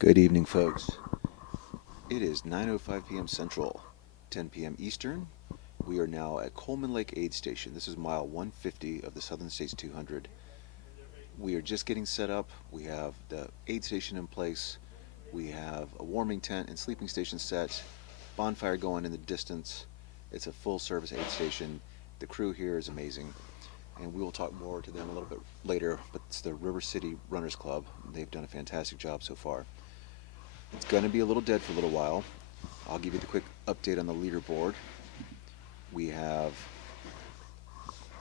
Good evening, folks. It is 9:05 p.m. Central, 10 p.m. Eastern. We are now at Coleman Lake Aid Station. This is mile 150 of the Southern States 200. We are just getting set up. We have the aid station in place. We have a warming tent and sleeping station set. Bonfire going in the distance. It's a full service aid station. The crew here is amazing. And we will talk more to them a little bit later, but it's the River City Runners Club. They've done a fantastic job so far. It's going to be a little dead for a little while. I'll give you the quick update on the leaderboard. We have,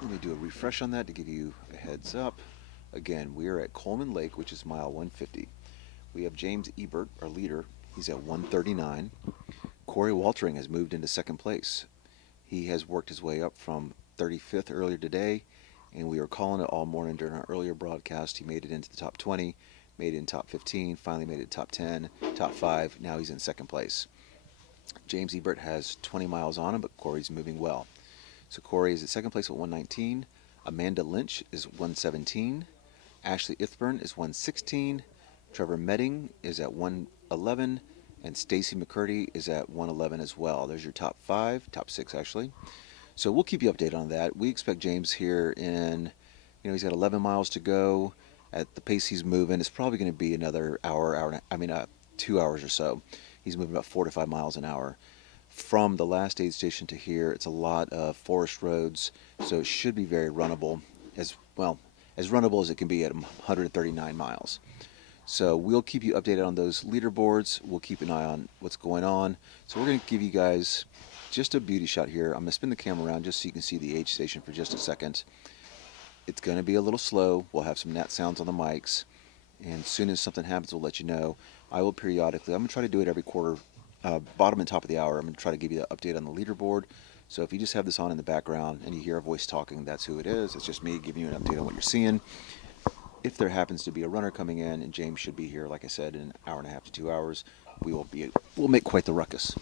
let me do a refresh on that to give you a heads up. Again, we are at Coleman Lake, which is mile 150. We have James Ebert, our leader. He's at 139. Corey Waltering has moved into second place. He has worked his way up from 35th earlier today, and we were calling it all morning during our earlier broadcast. He made it into the top 20, made it in top 15, finally made it top 10, top 5. Now he's in second place. James Ebert has 20 miles on him, but Corey's moving well. So Corey is at second place at 119. Amanda Lynch is 117. Ashley Ithburn is 116. Trevor Medding is at 111. And Stacy McCurdy is at 111 as well. There's your top 5, top 6 actually. So we'll keep you updated on that. We expect James here in, he's got 11 miles to go. At the pace he's moving, it's probably going to be another 2 hours or so. He's moving about 4 to 5 miles an hour. From the last aid station to here, it's a lot of forest roads, so it should be very runnable, as runnable as it can be at 139 miles. So we'll keep you updated on those leaderboards. We'll keep an eye on what's going on. So we're going to give you guys just a beauty shot here. I'm going to spin the camera around just so you can see the aid station for just a second. It's going to be a little slow. We'll have some nat sounds on the mics. And as soon as something happens, we'll let you know. I will periodically, I'm going to try to do it every quarter, bottom and top of the hour. I'm going to try to give you the update on the leaderboard. So if you just have this on in the background and you hear a voice talking, that's who it is. It's just me giving you an update on what you're seeing. If there happens to be a runner coming in, and James should be here, like I said, in an hour and a half to 2 hours, we'll make quite the ruckus.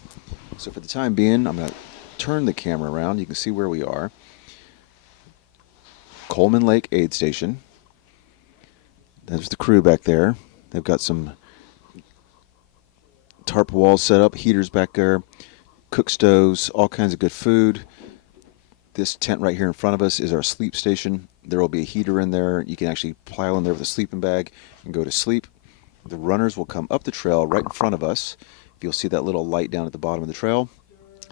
So for the time being, I'm going to turn the camera around. You can see where we are. Coleman Lake Aid Station. There's the crew back there. They've got some tarp walls set up, heaters back there, cook stoves, all kinds of good food. This tent right here in front of us is our sleep station. There will be a heater in there. You can actually pile in there with a sleeping bag and go to sleep. The runners will come up the trail right in front of us. You'll see that little light down at the bottom of the trail.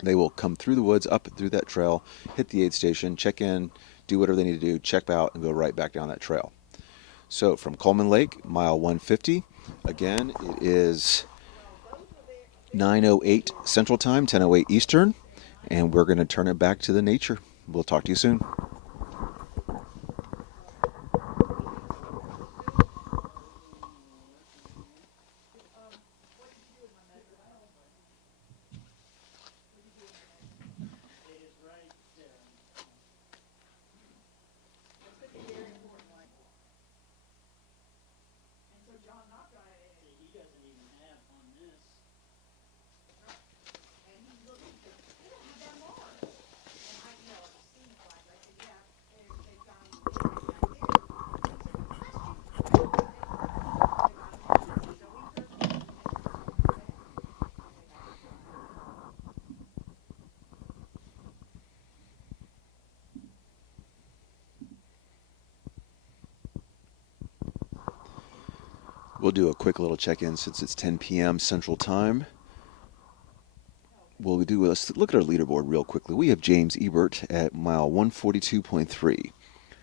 They will come through the woods, up through that trail, hit the aid station, check in, do whatever they need to do, check out, and go right back down that trail. So from Coleman Lake, mile 150, again, it is 9:08 Central Time, 10:08 Eastern, and we're going to turn it back to the nature. We'll talk to you soon. We'll do a quick little check-in since it's 10 p.m. Central Time. Let's look at our leaderboard real quickly. We have James Ebert at mile 142.3.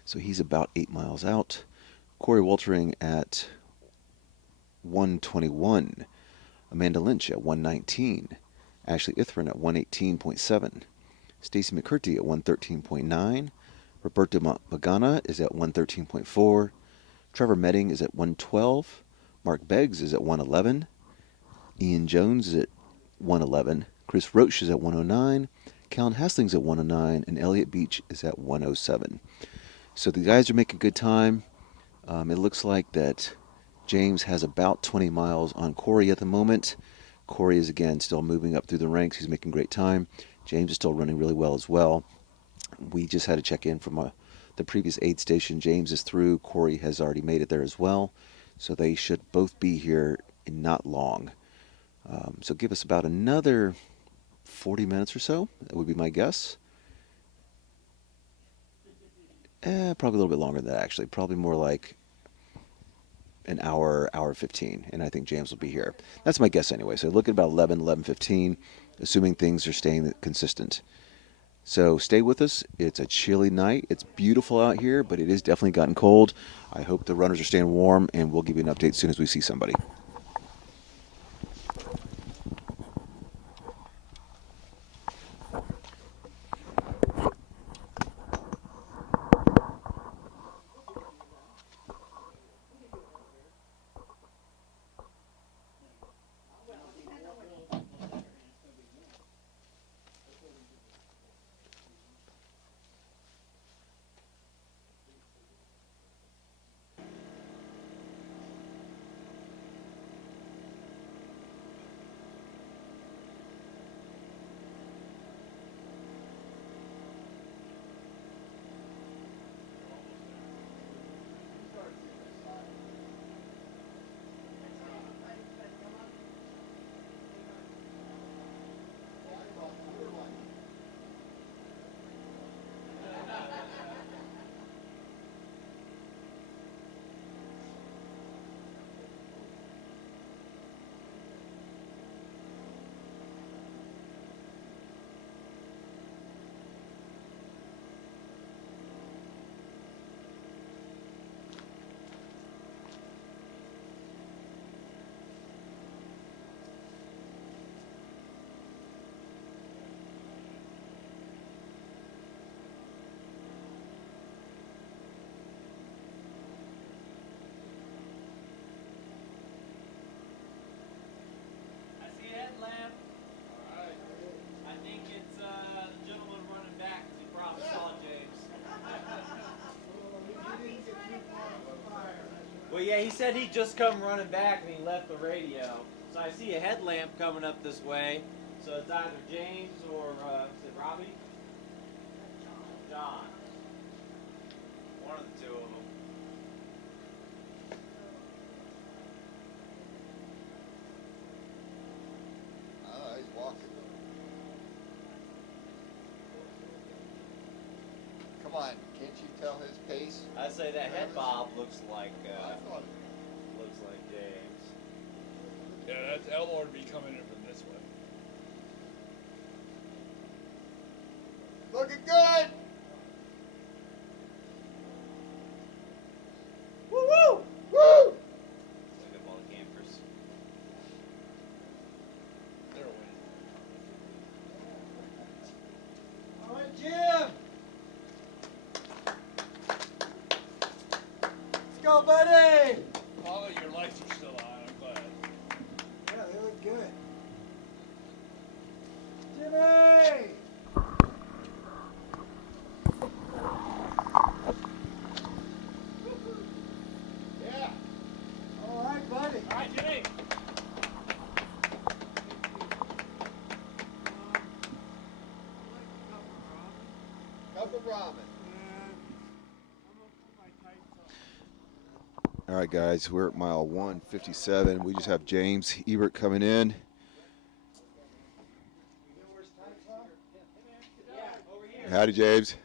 So he's about 8 miles out. Corey Waltering at 121. Amanda Lynch at 119. Ashley Ithran at 118.7. Stacy McCurdy at 113.9. Roberto Magana is at 113.4. Trevor Medding is at 112. Mark Beggs is at 111. Ian Jones is at 111. Chris Roach is at 109. Callan Hasling's at 109. And Elliot Beach is at 107. So the guys are making good time. It looks like that James has about 20 miles on Corey at the moment. Corey is, again, still moving up through the ranks. He's making great time. James is still running really well as well. We just had a check-in from the previous aid station. James is through. Corey has already made it there as well. So they should both be here and not long. So give us about another 40 minutes or so. That would be my guess. Probably a little bit longer than that, actually. Probably more like an hour, hour 15, and I think James will be here. That's my guess anyway. So look at about 11, 11:15, assuming things are staying consistent. So stay with us. It's a chilly night. It's beautiful out here, but it is definitely gotten cold. I hope the runners are staying warm, and we'll give you an update as soon as we see somebody. Well, yeah, he said he'd just come running back and he left the radio. So I see a headlamp coming up this way. So it's either James or is it Robbie? John. One of the two of them. Oh, he's walking. Come on, can't you tell his pace? I say that head bob looks like I thought James. Yeah, that's Elmore would be coming in from this way. looking good. Woo woo! Woo! Look at all the campers. They're winning. All right, Jim. Let's go, buddy. Oh, your lights are still on. I'm glad. Yeah, they look good. Jimmy! Yeah. All right, buddy. All right, Jimmy. Cup of ramen. All right, guys, we're at mile 157. We just have James Ebert coming in. Howdy, James.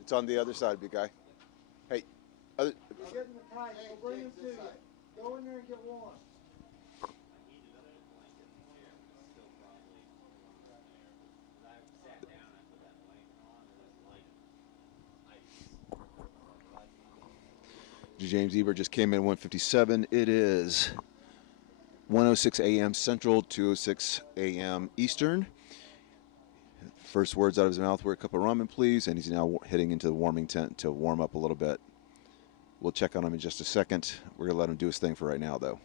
It's on the other side, big guy. Hey, other. We're getting the tights. We'll bring them to you. Go in there and get one. James Ebert just came in 157. It is 1:06 a.m. Central, 2:06 a.m. Eastern. First words out of his mouth were a cup of ramen, please, and he's now heading into the warming tent to warm up a little bit. We'll check on him in just a second. We're going to let him do his thing for right now, though.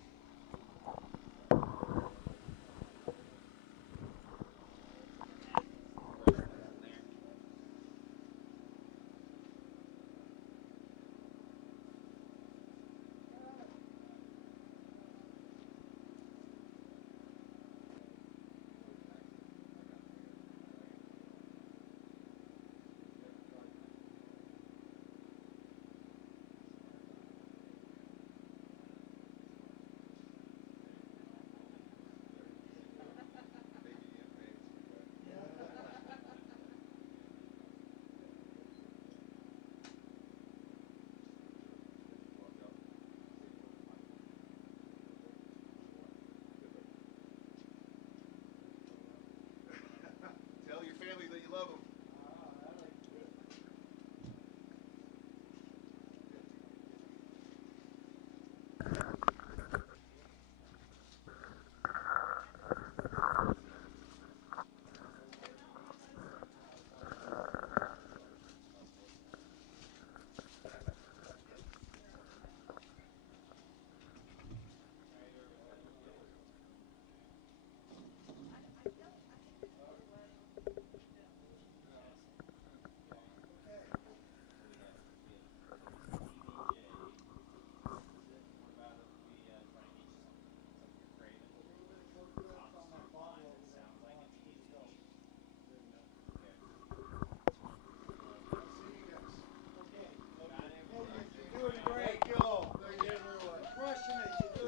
love them.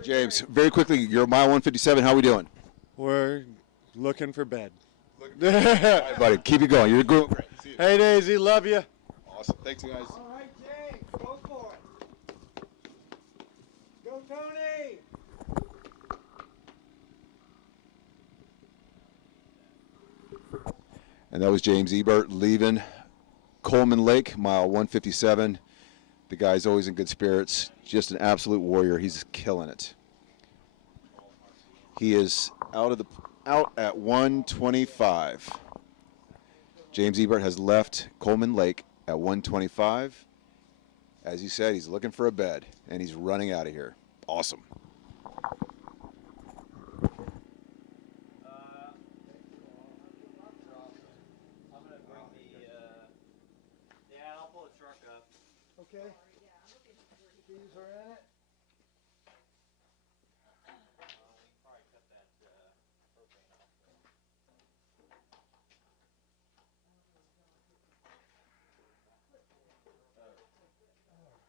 James, very quickly, you're mile 157. How are we doing? We're looking for bed. All right, buddy, keep it going. You're doing great. See you. Hey, Daisy, love you. Awesome. Thanks, guys. All right, James, go for it. Go, Tony. And that was James Ebert leaving Coleman Lake, mile 157. The guy's always in good spirits. Just an absolute warrior. He's killing it. He is out at 125. James Ebert has left Coleman Lake at 125. As he said, he's looking for a bed, and he's running out of here. Awesome. I'm gonna bring the. Yeah, I'll pull the truck up. Okay. These are in it. We can probably cut that propane off.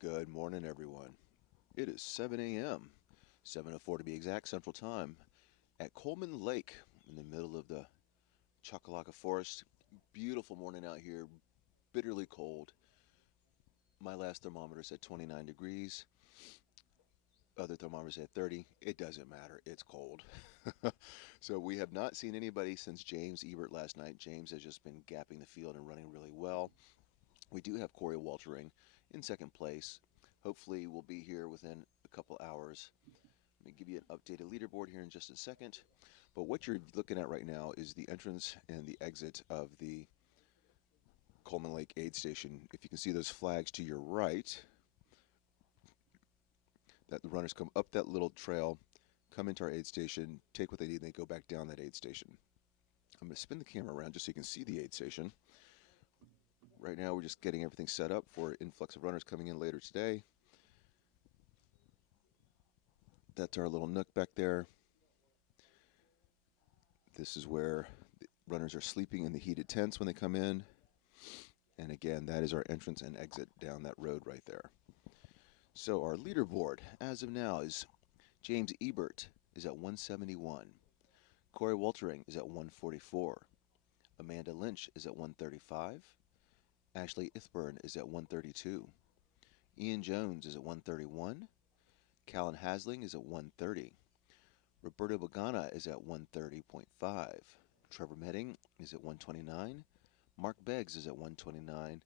Good morning, everyone. It is 7 a.m., 7:04 to be exact, Central Time, at Coleman Lake in the middle of the Chocolaca Forest. Beautiful morning out here, bitterly cold. My last thermometer said 29 degrees. Other thermometers said 30. It doesn't matter. It's cold. So we have not seen anybody since James Ebert last night. James has just been gapping the field and running really well. We do have Corey Waltering in second place. Hopefully we'll be here within a couple hours. Let me give you an updated leaderboard here in just a second. But what you're looking at right now is the entrance and the exit of the Coleman Lake aid station. If you can see those flags to your right, that the runners come up that little trail, come into our aid station, take what they need, and they go back down that aid station. I'm going to spin the camera around just so you can see the aid station. Right now we're just getting everything set up for an influx of runners coming in later today. That's our little nook back there. This is where the runners are sleeping in the heated tents when they come in. And again, that is our entrance and exit down that road right there. So our leaderboard as of now is James Ebert is at 171. Corey Waltering is at 144. Amanda Lynch is at 135. Ashley Ithburn is at 132. Ian Jones is at 131. Callan Hasling is at 130. Roberto Bagana is at 130.5. Trevor Medding is at 129. Mark Beggs is at 129.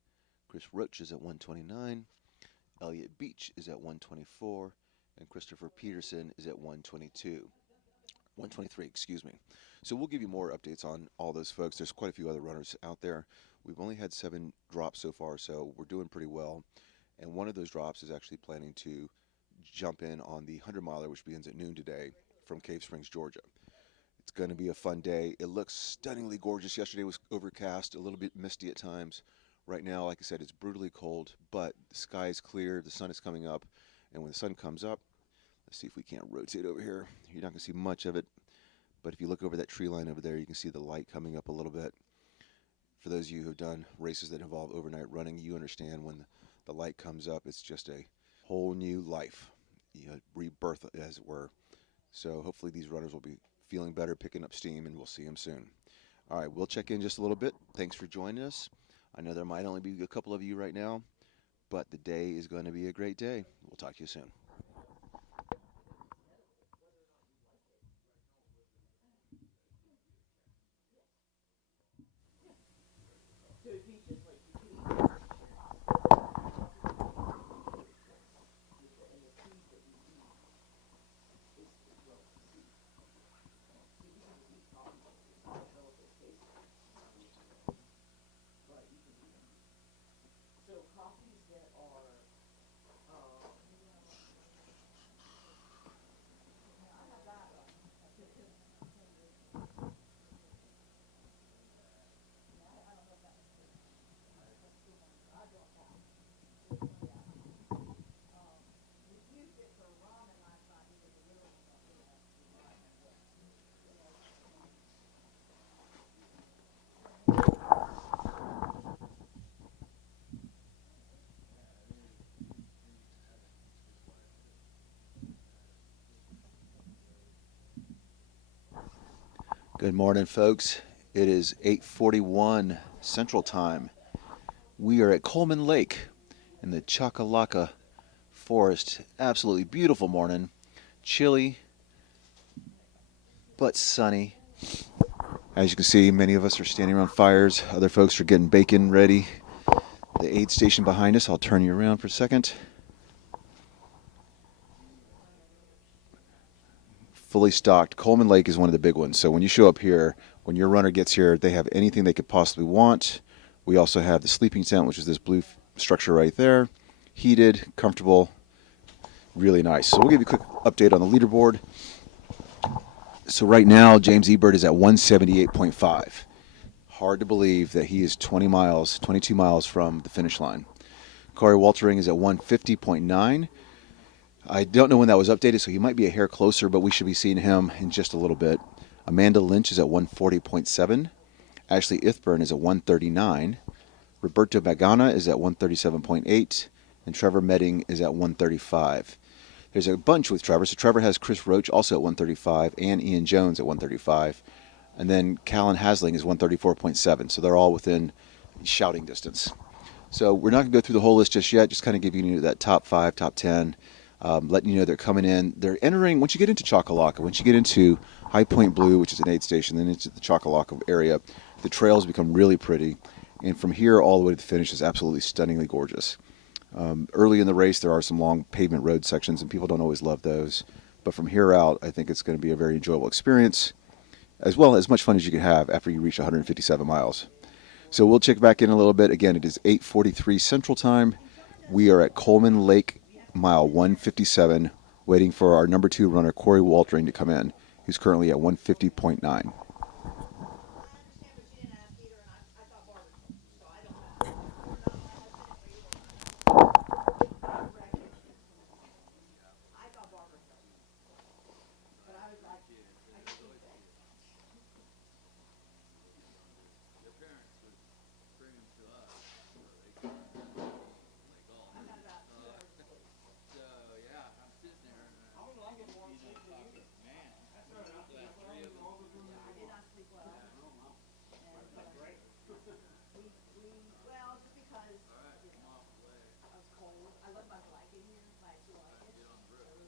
Chris Roach is at 129. Elliot Beach is at 124. And Christopher Peterson is at 122. 123, excuse me. So we'll give you more updates on all those folks. There's quite a few other runners out there. We've only had 7 drops so far, so we're doing pretty well. And one of those drops is actually planning to jump in on the 100-miler, which begins at noon today from Cave Springs, Georgia. It's going to be a fun day. It looks stunningly gorgeous. Yesterday was overcast, a little bit misty at times. Right now, like I said, it's brutally cold, but the sky is clear, the sun is coming up, and when the sun comes up, let's see if we can't rotate over here. You're not going to see much of it, but if you look over that tree line over there, you can see the light coming up a little bit. For those of you who have done races that involve overnight running, you understand when the light comes up, it's just a whole new life, rebirth, as it were. So hopefully these runners will be feeling better, picking up steam, and we'll see them soon. All right, we'll check in just a little bit. Thanks for joining us. I know there might only be a couple of you right now, but the day is going to be a great day. We'll talk to you soon. Good morning, folks. It is 8:41 Central Time. We are at Coleman Lake in the Choccolocco Forest. Absolutely beautiful morning. Chilly, but sunny. As you can see, many of us are standing around fires. Other folks are getting bacon ready. The aid station behind us, I'll turn you around for a second. Fully stocked. Coleman Lake is one of the big ones. So when you show up here, when your runner gets here, they have anything they could possibly want. We also have the sleeping tent, which is this blue structure right there. Heated, comfortable, really nice. So we'll give you a quick update on the leaderboard. So right now, James Ebert is at 178.5. Hard to believe that he is 22 miles from the finish line. Corey Waltering is at 150.9. I don't know when that was updated, so he might be a hair closer, but we should be seeing him in just a little bit. Amanda Lynch is at 140.7. Ashley Ithburn is at 139. Roberto Magana is at 137.8. And Trevor Medding is at 135. There's a bunch with Trevor. So Trevor has Chris Roach also at 135 and Ian Jones at 135. And then Callan Hasling is 134.7. So they're all within shouting distance. So we're not going to go through the whole list just yet, just kind of giving you that top 5, top 10. Letting you know they're coming in. They're entering, once you get into Choccolocco, once you get into High Point Blue, which is an aid station, then into the Choccolocco area, the trails become really pretty. And from here all the way to the finish is absolutely stunningly gorgeous. Early in the race, there are some long pavement road sections, and people don't always love those. But from here out, I think it's going to be a very enjoyable experience, as well as much fun as you can have after you reach 157 miles. So we'll check back in a little bit. Again, it is 8:43 Central Time. We are at Coleman Lake, mile 157, waiting for our number 2 runner, Corey Waltering, to come in, who's currently at 150.9.